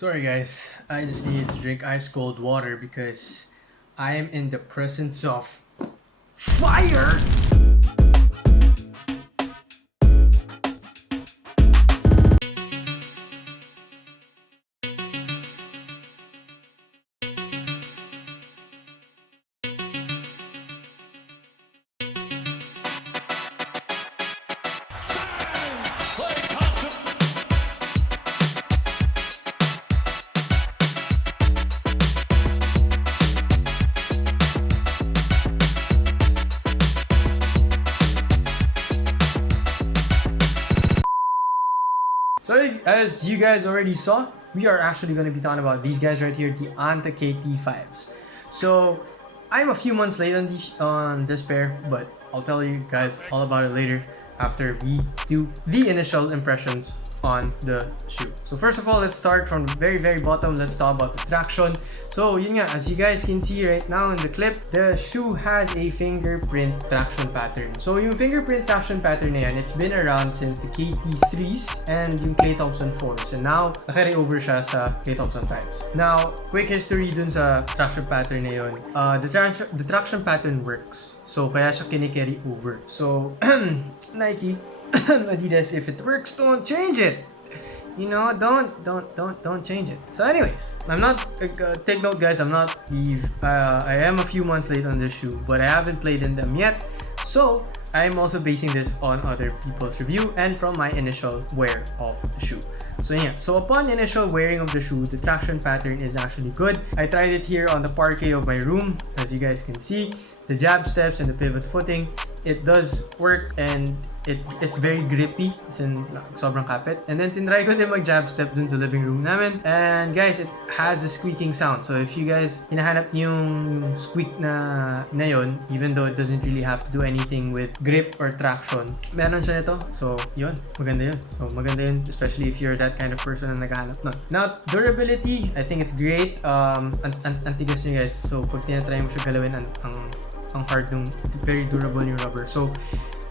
Sorry guys, I just needed to drink ice cold water because I am in the presence of fire! So as you guys already saw, we are actually going to be talking about these guys right here, the Anta KT5s. So I'm a few months late on this pair, but I'll tell you guys all about it later after we do the initial impressions on the shoe. So first of all, let's start from the very bottom. Let's talk about the traction. So yun nga, as you guys can see right now in the clip, the shoe has a fingerprint traction pattern. So yung fingerprint traction pattern na yan, it's been around since the KT3s and yung KT4s, and now naka-carry over siya sa KT5s. Now, quick history dun sa traction pattern na yun. The traction pattern works. So kaya siya kini-carry over. So Nike, Adidas, if it works, don't change it. You know, don't change it. So anyways, I'm not take note guys, I am a few months late on this shoe, but I haven't played in them yet. So I'm also basing this on other people's review and from my initial wear of the shoe. So yeah, so upon initial wearing of the shoe, the traction pattern is actually good. I tried it here on the parquet of my room. As you guys can see, the jab steps and the pivot footing, it does work, and it's very grippy, as in sobrang kapit. And then tinry ko din mag-jab step dun sa living room namin, and guys, it has a squeaking sound. So if you guys hinahanap yung squeak na yun, even though it doesn't really have to do anything with grip or traction, meron siya nito. So yun, maganda yun, especially if you're that kind of person na naghahanap nun. Now, durability, I think it's great. Antigas niya guys, so pag tinatry mo siya galawin, ang hard nung, very durable yung rubber. So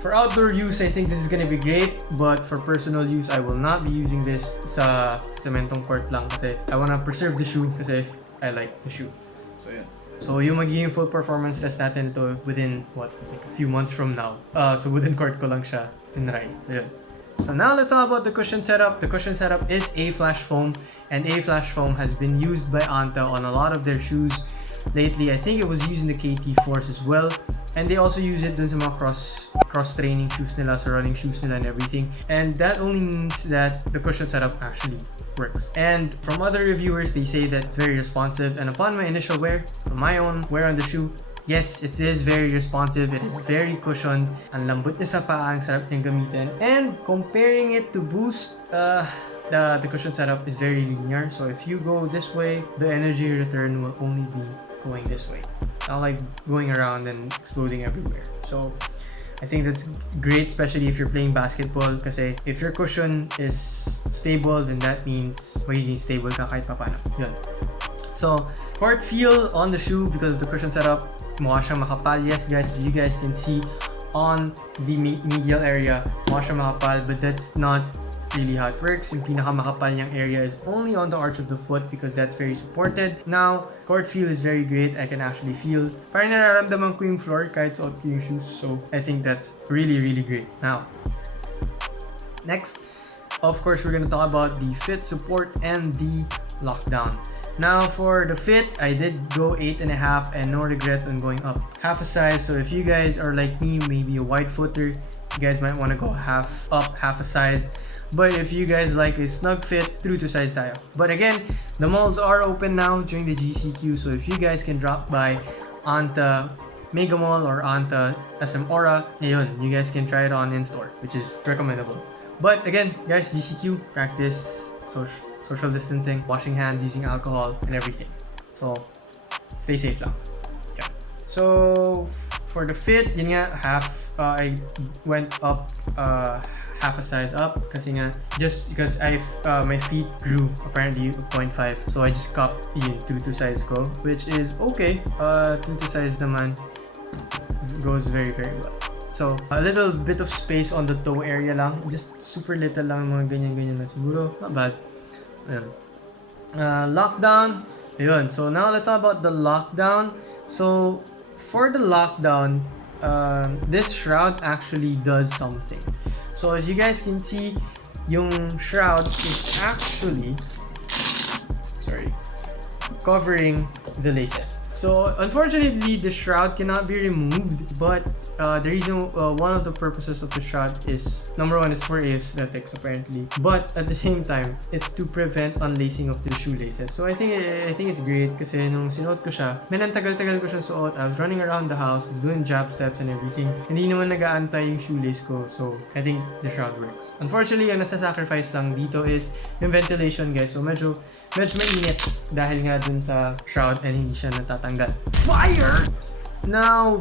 for outdoor use, I think this is gonna be great, but for personal use, I will not be using this sa cementong court lang kasi I wanna preserve the shoe kasi I like the shoe. So yeah. So yung magiging full performance test natin ito within a few months from now. So wooden court ko lang siya tinry. So yun. So now let's talk about the cushion setup. The cushion setup is A-flash foam, and A-flash foam has been used by Anta on a lot of their shoes lately. I think it was used in the KT4s as well, and they also use it dun sa mga cross training shoes nila, sa running shoes nila and everything. And that only means that the cushion setup actually works. And from other reviewers, they say that it's very responsive, and upon my initial wear, from my own wear on the shoe, yes, it is very responsive. It is very cushioned. Ang lambot niya sa paa, ang sarap niyang gamitin. And comparing it to Boost, the cushion setup is very linear. So if you go this way, the energy return will only be going this way. Not like going around and exploding everywhere. So I think that's great, especially if you're playing basketball, kasi if your cushion is stable, then that means magiging stable ka kahit papano. Yun. So court feel on the shoe, because of the cushion setup, mukha siyang makapal. Yes guys, you guys can see on the medial area, mukha siyang makapal, but that's not really how it works. Yung pinakamakapal niyang area is only on the arch of the foot because that's very supported. Now, court feel is very great. I can actually feel, parang nararamdaman ko yung floor kahit suot ko yung shoes. So I think that's really great. Now, next, of course, we're gonna talk about the fit, support, and the lockdown. Now for the fit, I did go 8.5 and no regrets on going up half a size. So if you guys are like me, maybe a wide footer, you guys might want to go half a size. But if you guys like a snug fit, true to size tayo. But again, the malls are open now during the GCQ, so if you guys can drop by Anta Mega Mall or Anta SM Aura, ayun, you guys can try it on in-store, which is recommendable. But again, guys, GCQ, practice social distancing, washing hands, using alcohol, and everything. So, stay safe lang. Yeah. So, for the fit, yun nga, I went up half a size up kasi nga, just because my feet grew apparently 0.5, so I just copped yung true to size ko, which is okay. True to size naman goes very well. So a little bit of space on the toe area lang, just super little lang, mga ganyan lang siguro, not bad. Ayan. Lockdown. Ayun. So now let's talk about the lockdown. So for the lockdown, this shroud actually does something. So as you guys can see, yung shroud is actually covering the laces. So unfortunately, the shroud cannot be removed, but the reason, one of the purposes of the shroud is, number one, is for aesthetics apparently, but at the same time, it's to prevent unlacing of the shoelaces. So I think it's great kasi nung sinuot ko siya, tagal-tagal ko siya suot. I was running around the house, doing jab steps and everything. Hindi naman nag-aantay yung shoelace ko, so I think the shroud works. Unfortunately, ang nasa-sacrifice lang dito is yung ventilation, guys. So medyo mainit dahil nga dun sa shroud and hindi siya natatanggal. Fire! Now,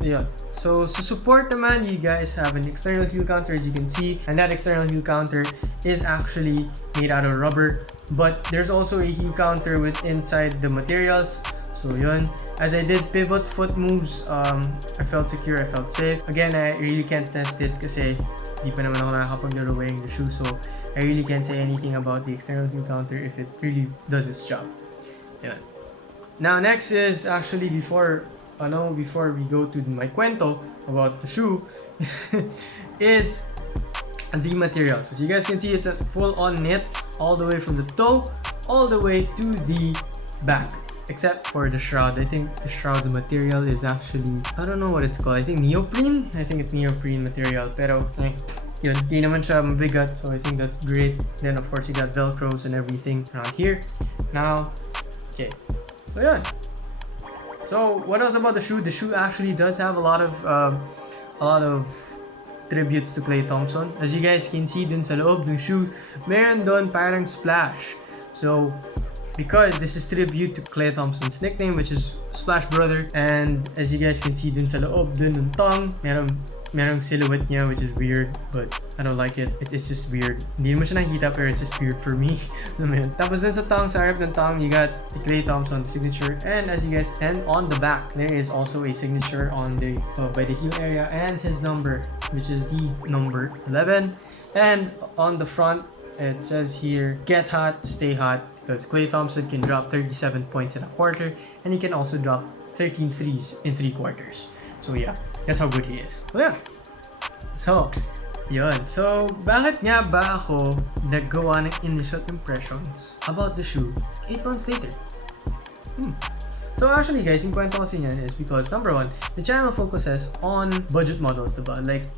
yeah. So support naman, you guys have an external heel counter, as you can see, and that external heel counter is actually made out of rubber, but there's also a heel counter with inside the materials. So yun, as I did pivot foot moves, I felt secure, I felt safe. Again, I really can't test it kasi di pa naman ako nakakapaglaro wearing the shoe, so I really can't say anything about the external heel counter if it really does its job. Yeah. Now next is actually before we go to my cuento about the shoe is the materials. As you guys can see, it's a full-on knit all the way from the toe all the way to the back, except for the shroud. I think the shroud material is actually, I don't know what it's called. I think neoprene. I think it's neoprene material. Pero yun, di naman siya mabigat, so I think that's great. Then of course you got velcros and everything around here. Now, okay. So yeah. So what else about the shoe? The shoe actually does have a lot of tributes to Klay Thompson. As you guys can see dun sa loob ng shoe, meron dun parang splash. So because this is tribute to Klay Thompson's nickname, which is Splash Brother, and as you guys can see dun sa loob dun ng tongue, merong silhouette niya, which is weird, but I don't like it. It's just weird. Hindi naman siya nakikita, pero it's just weird for me. Tapos dun sa tongue, sa harap ng tongue, you got the Klay Thompson signature, and as you guys, and on the back, there is also a signature on the by the heel area and his number, which is the number 11. And on the front, it says here, get hot, stay hot, because Klay Thompson can drop 37 points in a quarter, and he can also drop 13 threes in 3 quarters. So yeah, that's how good he is. So yeah. So, yun. So, bakit nga ba ako naggawa ng initial impressions about the shoe 8 months later? So actually guys, yung kwento kasi niyan is because number one, the channel focuses on budget models, diba? Like,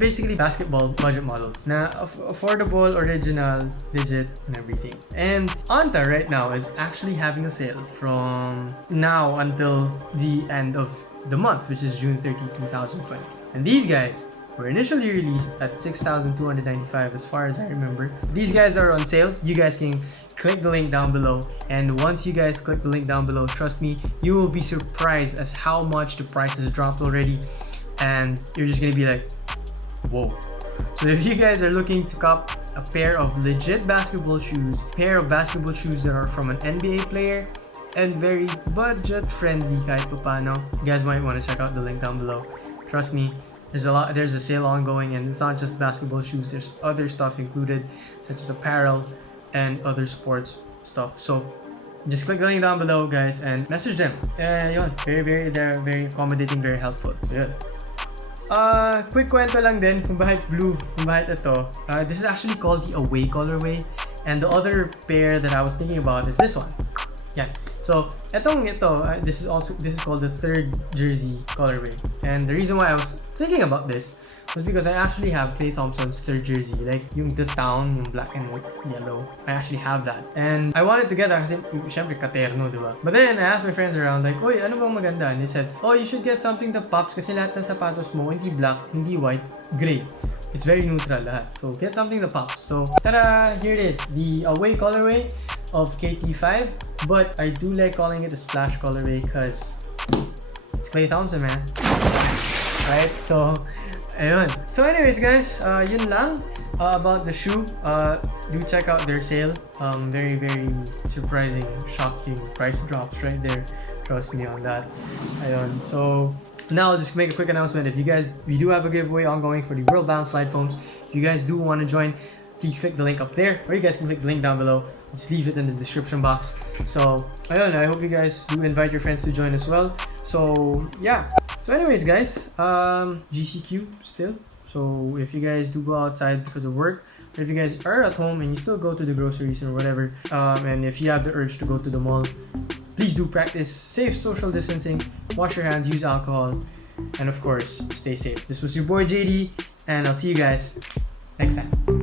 basically basketball budget models na affordable, original, legit, and everything. And Anta right now is actually having a sale from now until the end of the month, which is June 30, 2020. And these guys were initially released at 6,295 as far as I remember. These guys are on sale. You guys can click the link down below, and once you guys click the link down below, trust me, you will be surprised as how much the price has dropped already, and you're just gonna be like, whoa. So if you guys are looking to cop a pair of legit basketball shoes, pair of basketball shoes that are from an NBA player, and very budget friendly kahit paano, you guys might want to check out the link down below. Trust me, there's a sale ongoing, and it's not just basketball shoes, there's other stuff included, such as apparel and other sports stuff. So just click the link down below, guys, and message them. Yun, they're very accommodating, very helpful. So yun. Quick kwento lang din kung bakit blue, kung bakit ito. This is actually called the away colorway, and the other pair that I was thinking about is this one. Yeah. So this is called the third jersey colorway, and the reason why I was thinking about this was because I actually have Klay Thompson's third jersey, like yung the town, yung black and white yellow. I actually have that, and I wanted to get that kasi syempre katerno, diba? But then I asked my friends around, like, oy, ano bang maganda? And they said, oh, you should get something that pops kasi lahat ng sapatos mo hindi black, hindi white, gray. It's very neutral lahat. So get something that pops. So tada, here it is, the away colorway of KT5, but I do like calling it a splash colorway because it's Klay Thompson, man. Right? So ayun. So anyways guys, yun lang about the shoe. Do check out their sale. Very surprising, shocking price drops right there. Trust me on that. Ayun. So now I'll just make a quick announcement. We do have a giveaway ongoing for the World Bound slide foams. If you guys do want to join, please click the link up there, or you guys can click the link down below. just leave it in the description box. So ayun, I hope you guys do invite your friends to join as well. So yeah. So anyways guys, GCQ still. So if you guys do go outside because of work, or if you guys are at home and you still go to the groceries or whatever, and if you have the urge to go to the mall, please do practice safe social distancing, wash your hands, use alcohol, and of course, stay safe. This was your boy JD, and I'll see you guys next time.